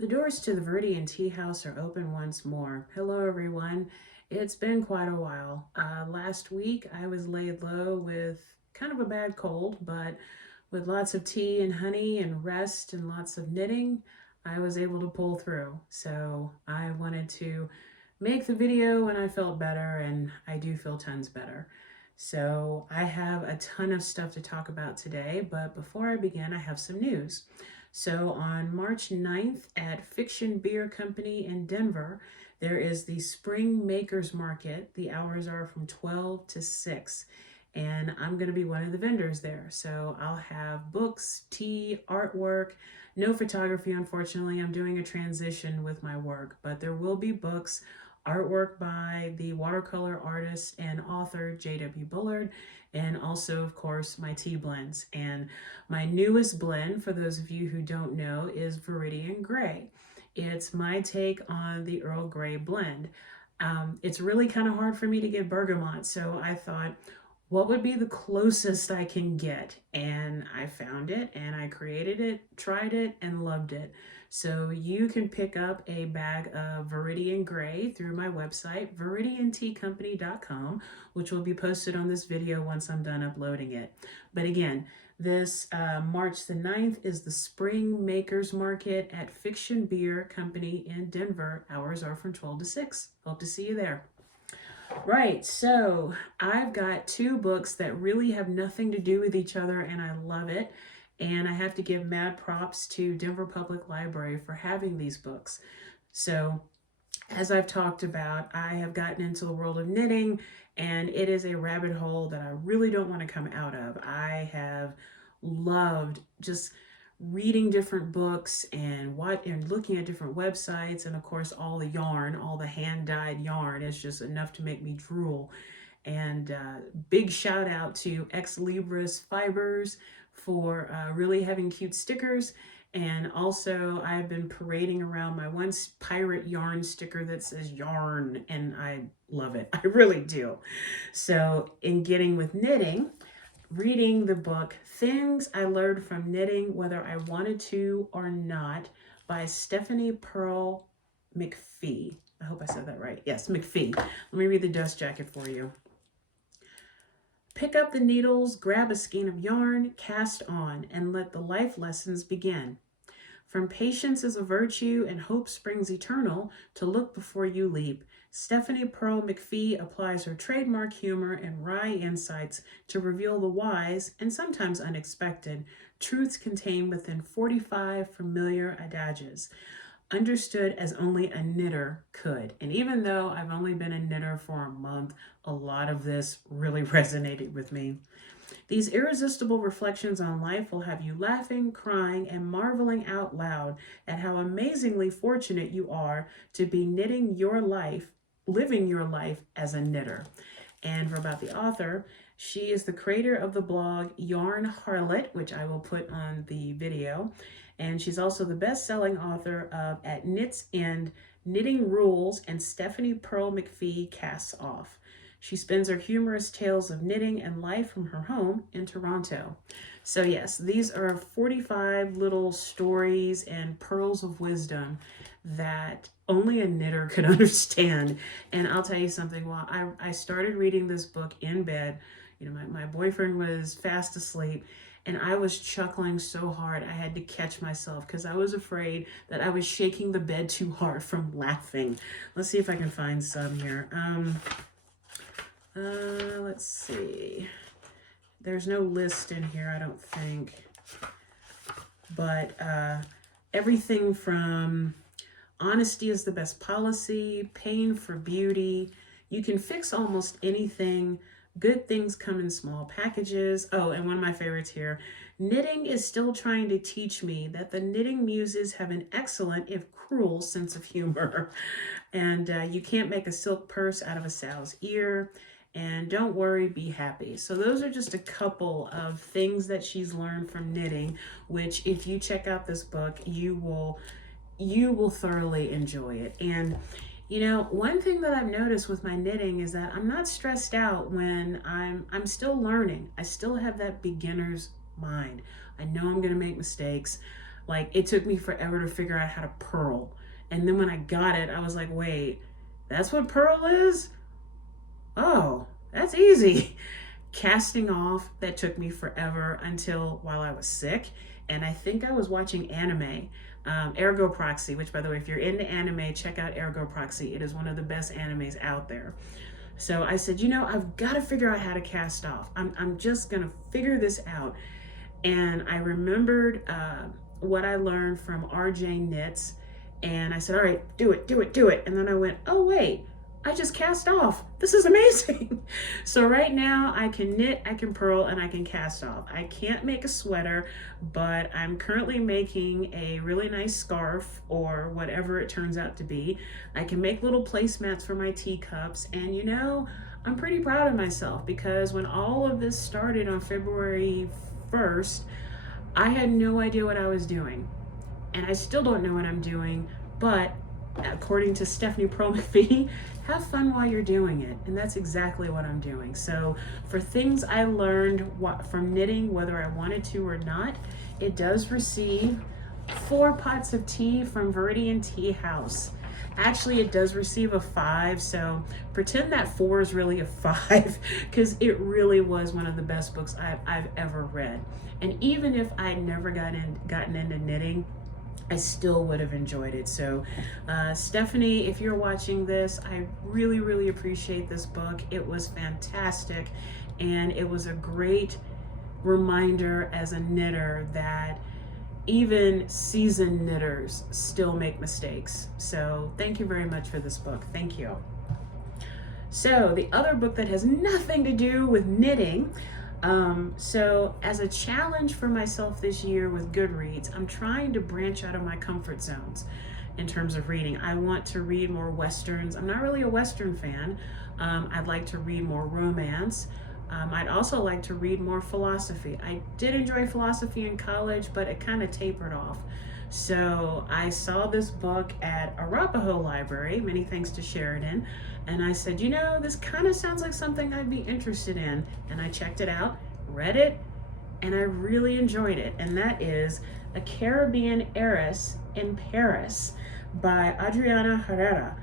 The doors to the Viridian Tea House are open once more. Hello, everyone. It's been quite a while. Last week, I was laid low with kind of a bad cold, but with lots of tea and honey and rest and lots of knitting, I was able to pull through. So I wanted to make the video when I felt better, and I do feel tons better. So I have a ton of stuff to talk about today, but before I begin, I have some news. So on March 9th at Fiction Beer Company in Denver, there is the Spring Makers Market. The hours are from 12 to 6, and I'm going to be one of the vendors there. So I'll have books, tea, artwork, no photography, unfortunately. I'm doing a transition with my work, but there will be books, artwork by the watercolor artist and author J.W. Bullard, and also, of course, my tea blends. And my newest blend, for those of you who don't know, is Viridian Grey. It's my take on the Earl Grey blend. It's really kind of hard for me to get bergamot, so I thought, what would be the closest I can get? And I found it, and I created it, tried it, and loved it. So you can pick up a bag of Viridian Grey through my website, viridianteacompany.com, which will be posted on this video once I'm done uploading it. But again, this March the 9th is the Spring Makers Market at Fiction Beer Company in Denver. Hours are from 12 to 6. Hope to see you there. Right, so I've got two books that really have nothing to do with each other, and I love it. And I have to give mad props to Denver Public Library for having these books. So, as I've talked about, I have gotten into the world of knitting, and it is a rabbit hole that I really don't want to come out of. I have loved just reading different books and looking at different websites, and of course all the yarn, all the hand-dyed yarn is just enough to make me drool. And big shout out to Ex Libris Fibers for really having cute stickers. And also, I've been parading around my one pirate yarn sticker that says yarn, and I love it. I really do. So, in getting with knitting, reading the book Things I Learned from Knitting Whether I Wanted to or Not by Stephanie Pearl-McPhee. I hope I said that right. Yes, McPhee. Let me read the dust jacket for you. Pick up the needles, grab a skein of yarn, cast on, and let the life lessons begin. From patience is a virtue and hope springs eternal to look before you leap. Stephanie Pearl-McPhee applies her trademark humor and wry insights to reveal the wise and sometimes unexpected truths contained within 45 familiar adages, understood as only a knitter could. And even though I've only been a knitter for a month, a lot of this really resonated with me. These irresistible reflections on life will have you laughing, crying, and marveling out loud at how amazingly fortunate you are to be knitting your life, living your life as a knitter. And for about the author, she is the creator of the blog Yarn Harlot, which I will put on the video. And she's also the best-selling author of At Knit's End, Knitting Rules, and Stephanie Pearl-McPhee Casts Off. She spins her humorous tales of knitting and life from her home in Toronto. So yes, these are 45 little stories and pearls of wisdom that only a knitter could understand. And I'll tell you something, while I started reading this book in bed, you know, my boyfriend was fast asleep, and I was chuckling so hard I had to catch myself because I was afraid that I was shaking the bed too hard from laughing. Let's see if I can find some here. Let's see. There's no list in here, I don't think. But everything from honesty is the best policy, pain for beauty. You can fix almost anything. Good things come in small packages. Oh, and one of my favorites here. Knitting is still trying to teach me that the knitting muses have an excellent, if cruel, sense of humor. And you can't make a silk purse out of a sow's ear. And don't worry, be happy. So those are just a couple of things that she's learned from knitting, which if you check out this book, you will thoroughly enjoy it. And you know, one thing that I've noticed with my knitting is that I'm not stressed out when I'm still learning. I still have that beginner's mind. I know I'm going to make mistakes, Like, it took me forever to figure out how to purl. And then when I got it, I was like, wait, that's what purl is? Oh, that's easy. Casting off, that took me forever until while I was sick. And I think I was watching anime, Ergo Proxy, which, by the way, if you're into anime, check out Ergo Proxy. It is one of the best animes out there. So I said, I've got to figure out how to cast off. I'm just going to figure this out. And I remembered what I learned from RJ Knits. And I said, all right, do it. And then I went, oh, wait, I just cast off. This is amazing. So right now I can knit, I can purl, and I can cast off. I can't make a sweater, but I'm currently making a really nice scarf or whatever it turns out to be. I can make little placemats for my teacups, and I'm pretty proud of myself because when all of this started on February 1st, I had no idea what I was doing. And I still don't know what I'm doing, but according to Stephanie Pearl-McPhee, have fun while you're doing it. And that's exactly what I'm doing. So for things I learned from knitting, whether I wanted to or not, it does receive 4 pots of tea from Viridian Tea House. Actually, it does receive a 5, so pretend that 4 is really a 5 because it really was one of the best books I've ever read. And even if I'd never gotten into knitting, I still would have enjoyed it. So Stephanie, if you're watching this, I really, really appreciate this book. It was fantastic, and it was a great reminder as a knitter that even seasoned knitters still make mistakes. So thank you very much for this book. Thank you. So the other book that has nothing to do with knitting, so as a challenge for myself this year with Goodreads, I'm trying to branch out of my comfort zones in terms of reading. I want to read more Westerns. I'm not really a Western fan. I'd like to read more romance. I'd also like to read more philosophy. I did enjoy philosophy in college, but it kind of tapered off. So I saw this book at Arapahoe Library, many thanks to Sheridan, and I said, this kind of sounds like something I'd be interested in. And I checked it out, read it, and I really enjoyed it. And that is A Caribbean Heiress in Paris by Adriana Herrera.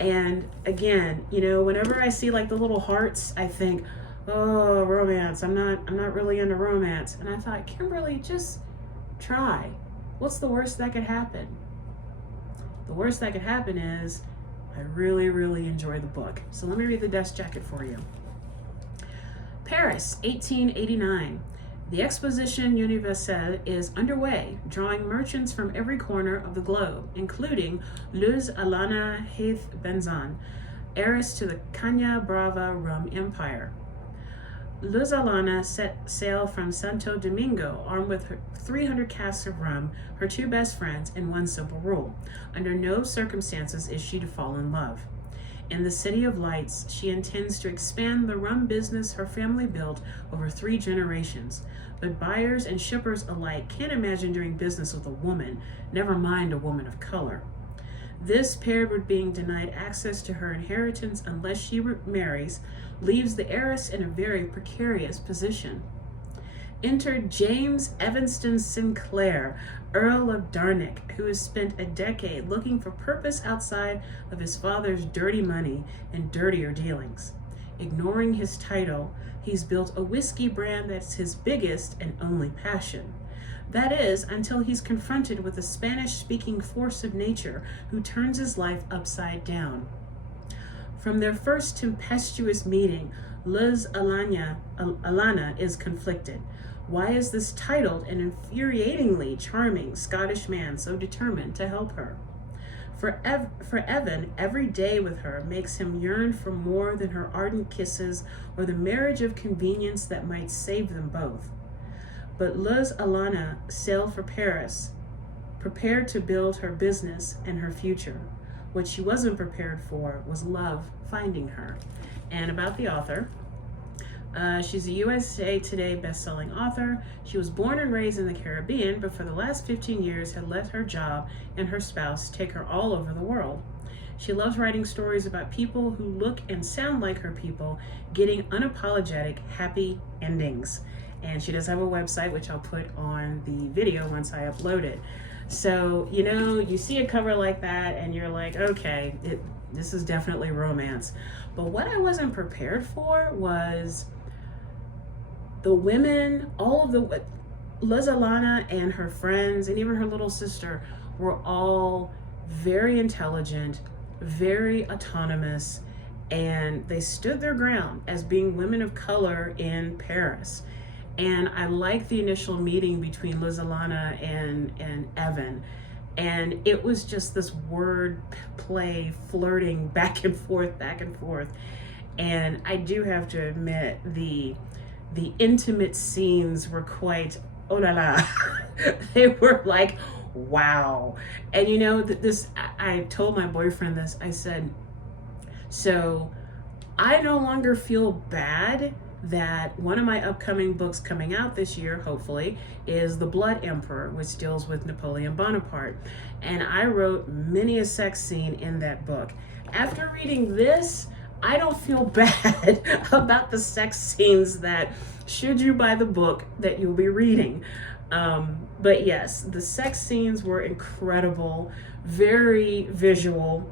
And again, whenever I see like the little hearts, I think, oh, romance. I'm not really into romance. And I thought, Kimberly, just try. What's the worst that could happen? The worst that could happen is I really, really enjoy the book. So let me read the dust jacket for you. Paris, 1889. The Exposition Universelle is underway, drawing merchants from every corner of the globe, including Luz Alana Heath Benzon, heiress to the Caña Brava rum empire. Luz Alana set sail from Santo Domingo, armed with her 300 casks of rum, her 2 best friends, and one simple rule: under no circumstances is she to fall in love. In the City of Lights, she intends to expand the rum business her family built over 3 generations, but buyers and shippers alike can't imagine doing business with a woman, never mind a woman of color. This, paired with being denied access to her inheritance unless she marries, leaves the heiress in a very precarious position. Enter James Evanston Sinclair, Earl of Darnick, who has spent a decade looking for purpose outside of his father's dirty money and dirtier dealings. Ignoring his title, he's built a whiskey brand that's his biggest and only passion. That is, until he's confronted with a Spanish-speaking force of nature who turns his life upside down. From their first tempestuous meeting, Luz Alana is conflicted. Why is this titled and infuriatingly charming Scottish man so determined to help her? For Evan, every day with her makes him yearn for more than her ardent kisses or the marriage of convenience that might save them both. But Luz Alana sailed for Paris, prepared to build her business and her future. What she wasn't prepared for was love finding her. And about the author, she's a USA Today best-selling author. She was born and raised in the Caribbean, but for the last 15 years had let her job and her spouse take her all over the world. She loves writing stories about people who look and sound like her people, getting unapologetic, happy endings. And she does have a website, which I'll put on the video once I upload it. So, you know, you see a cover like that and you're like, okay, this is definitely romance. But what I wasn't prepared for was the women, all of the, Lizalana and her friends and even her little sister were all very intelligent, very autonomous, and they stood their ground as being women of color in Paris. And I like the initial meeting between Lizalana and Evan. And it was just this word play, flirting back and forth, back and forth. And I do have to admit, the intimate scenes were quite, oh la la. They were like, wow. And you know, I told my boyfriend this, I said, so I no longer feel bad that one of my upcoming books coming out this year, hopefully, is The Blood Emperor, which deals with Napoleon Bonaparte. And I wrote many a sex scene in that book. After reading this, I don't feel bad about the sex scenes that, should you buy the book, that you'll be reading. But yes, the sex scenes were incredible, very visual,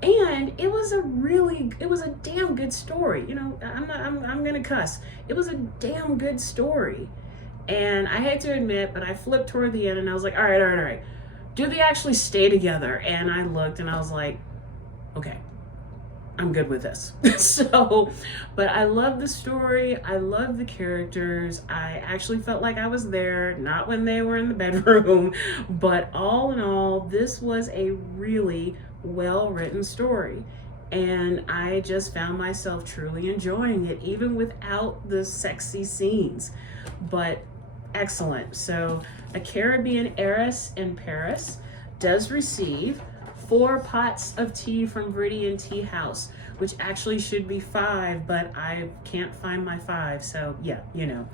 and it was a damn good story. You know, I'm gonna cuss. It was a damn good story. And I had to admit, but I flipped toward the end and I was like, all right. Do they actually stay together? And I looked and I was like, okay, I'm good with this. So, but I love the story. I love the characters. I actually felt like I was there, not when they were in the bedroom, but all in all, this was a really well-written story. And I just found myself truly enjoying it, even without the sexy scenes. But excellent. So, A Caribbean Heiress in Paris does receive 4 pots of tea from Viridian Tea House, which actually should be 5, but I can't find my 5, so yeah, you know.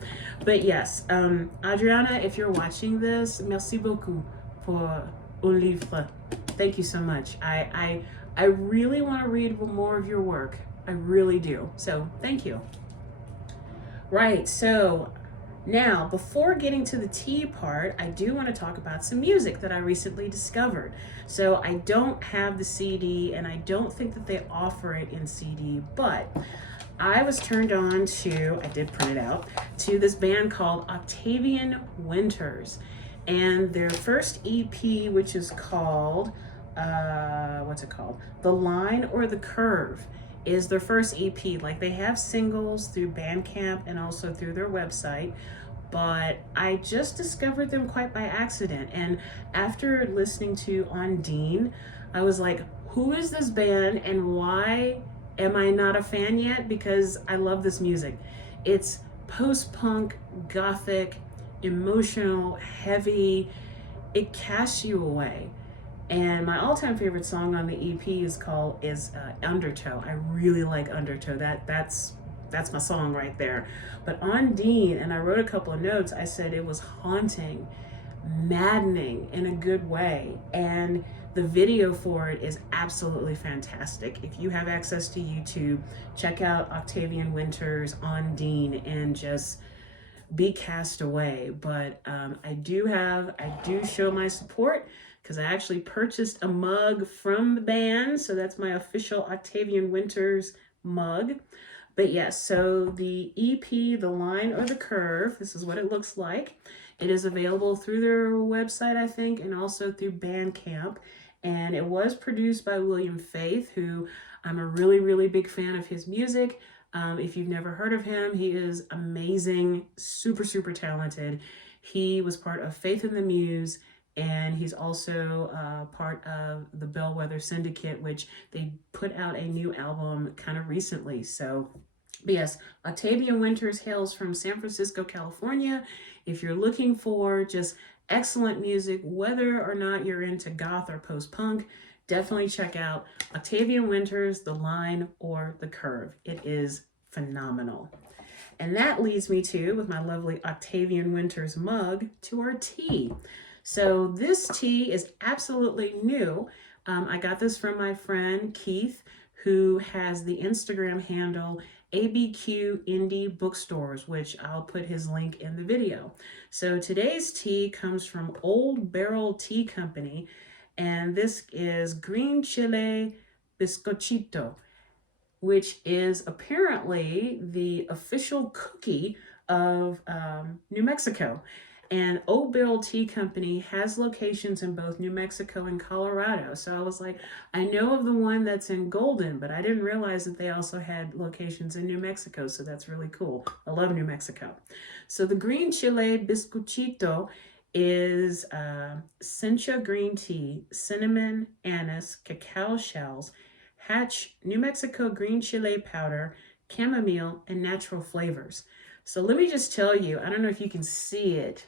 But yes, Adriana, if you're watching this, merci beaucoup pour un livre. Thank you so much. I really want to read more of your work. I really do. So thank you. Right, so now, before getting to the tea part, I do want to talk about some music that I recently discovered. So I don't have the CD, and I don't think that they offer it in CD, but I was turned on to, I did print it out, to this band called Octavian Winters. And their first EP, which is called, what's it called? The Line or the Curve, is their first EP. Like, they have singles through Bandcamp and also through their website, but I just discovered them quite by accident. And after listening to Ondine, I was like, who is this band and why am I not a fan yet? Because I love this music. It's post-punk, gothic, emotional, heavy. It casts you away. And my all-time favorite song on the EP is Undertow. I really like Undertow. That's my song right there. But Ondine, and I wrote a couple of notes, I said it was haunting, maddening in a good way. And the video for it is absolutely fantastic. If you have access to YouTube, check out Octavian Winters, Ondine, and just be cast away. But I do show my support, because I actually purchased a mug from the band. So that's my official Octavian Winters mug. But yes, so the EP, The Line or the Curve, this is what it looks like. It is available through their website, I think, and also through Bandcamp. And it was produced by William Faith, who I'm a really, really big fan of his music. If you've never heard of him, he is amazing, super, super talented. He was part of Faith in the Muse, and he's also part of the Bellwether Syndicate, which they put out a new album kind of recently. So, but yes, Octavian Winters hails from San Francisco, California. If you're looking for just excellent music, whether or not you're into goth or post-punk, definitely check out Octavian Winters, The Line or the Curve. It is phenomenal. And that leads me to, with my lovely Octavian Winters mug, to our tea. So this tea is absolutely new. I got this from my friend Keith, who has the Instagram handle ABQ Indie Bookstores, which I'll put his link in the video. So today's tea comes from Old Barrel Tea Company, and this is Green Chile Biscochito, which is apparently the official cookie of New Mexico. And Old Barrel Tea Company has locations in both New Mexico and Colorado. So I was like, I know of the one that's in Golden, but I didn't realize that they also had locations in New Mexico. So that's really cool. I love New Mexico. So the Green Chile Biscochito is sencha green tea, cinnamon, anise, cacao shells, hatch, New Mexico green chile powder, chamomile, and natural flavors. So let me just tell you, I don't know if you can see it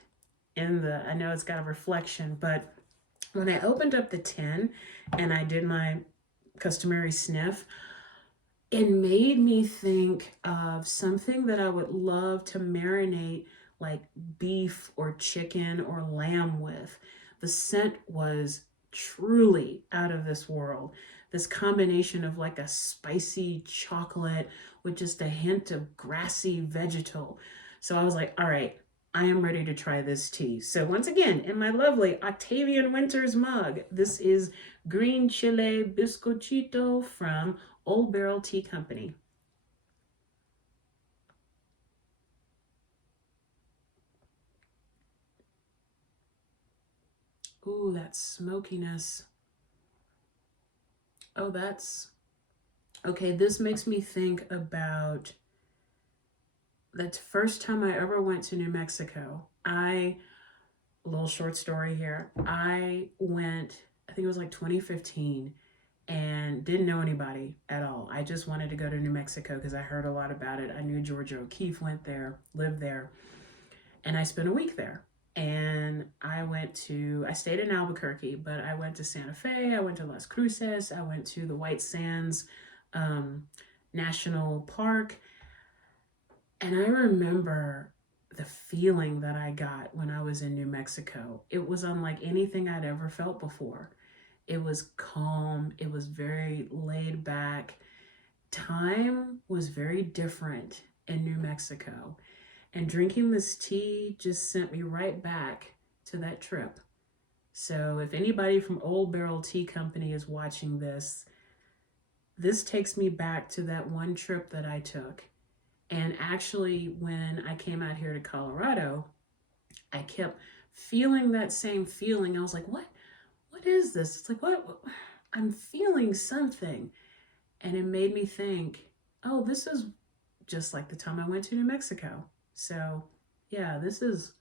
in I know it's got a reflection, but when I opened up the tin and I did my customary sniff, it made me think of something that I would love to marinate like beef or chicken or lamb with. The scent was truly out of this world. This combination of like a spicy chocolate with just a hint of grassy vegetal. So I was like, all right, I am ready to try this tea. So once again, in my lovely Octavian Winters mug, this is Green Chile Biscochito from Old Barrel Tea Company. Ooh, that smokiness. Oh, that's okay. This makes me think about the first time I ever went to New Mexico. A little short story here. I went, I think it was like 2015, and didn't know anybody at all. I just wanted to go to New Mexico because I heard a lot about it. I knew Georgia O'Keeffe went there, lived there, and I spent a week there. And I stayed in Albuquerque, but I went to Santa Fe, I went to Las Cruces, I went to the White Sands National Park. And I remember the feeling that I got when I was in New Mexico. It was unlike anything I'd ever felt before. It was calm, it was very laid back. Time was very different in New Mexico. And drinking this tea just sent me right back to that trip. So if anybody from Old Barrel Tea Company is watching this, this takes me back to that one trip that I took. And actually, when I came out here to Colorado, I kept feeling that same feeling. I was like, what is this? It's like, what? I'm feeling something. And it made me think, oh, this is just like the time I went to New Mexico. So yeah, this is,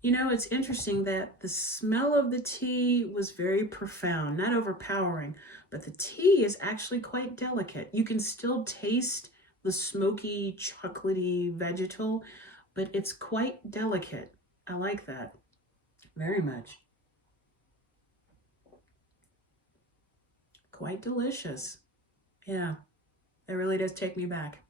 you know, it's interesting that the smell of the tea was very profound, not overpowering, but the tea is actually quite delicate. You can still taste the smoky, chocolatey vegetal, but it's quite delicate. I like that very much. Quite delicious. Yeah, it really does take me back.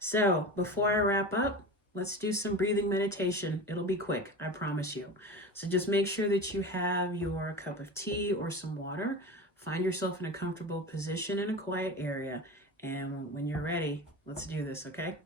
So before I wrap up, let's do some breathing meditation. It'll be quick, I promise you. So just make sure that you have your cup of tea or some water. Find yourself in a comfortable position in a quiet area. And when you're ready, let's do this, okay?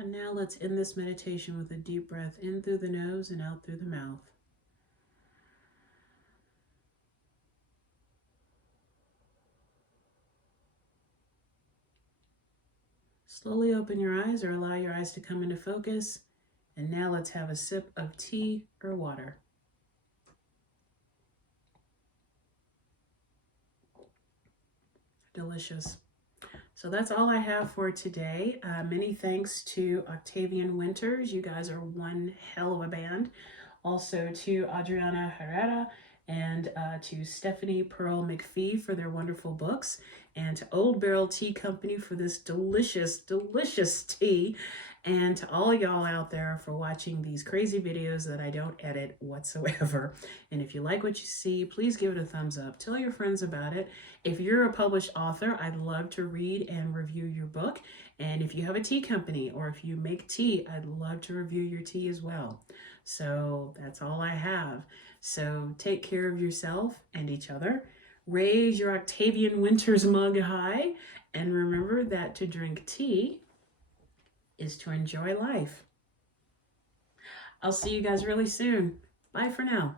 And now let's end this meditation with a deep breath in through the nose and out through the mouth. Slowly open your eyes or allow your eyes to come into focus. And now let's have a sip of tea or water. delicious. So that's all I have for today. Many thanks to Octavian Winters. You guys are one hell of a band. Also to Adriana Herrera and to Stephanie Pearl-McPhee for their wonderful books, and to Old Barrel Tea Company for this delicious, delicious tea, and to all y'all out there for watching these crazy videos that I don't edit whatsoever. And if you like what you see, please give it a thumbs up. Tell your friends about it. If you're a published author, I'd love to read and review your book. And if you have a tea company or if you make tea, I'd love to review your tea as well. So that's all I have. So take care of yourself and each other. Raise your Octavian Winters mug high. And remember that to drink tea is to enjoy life. I'll see you guys really soon. Bye for now.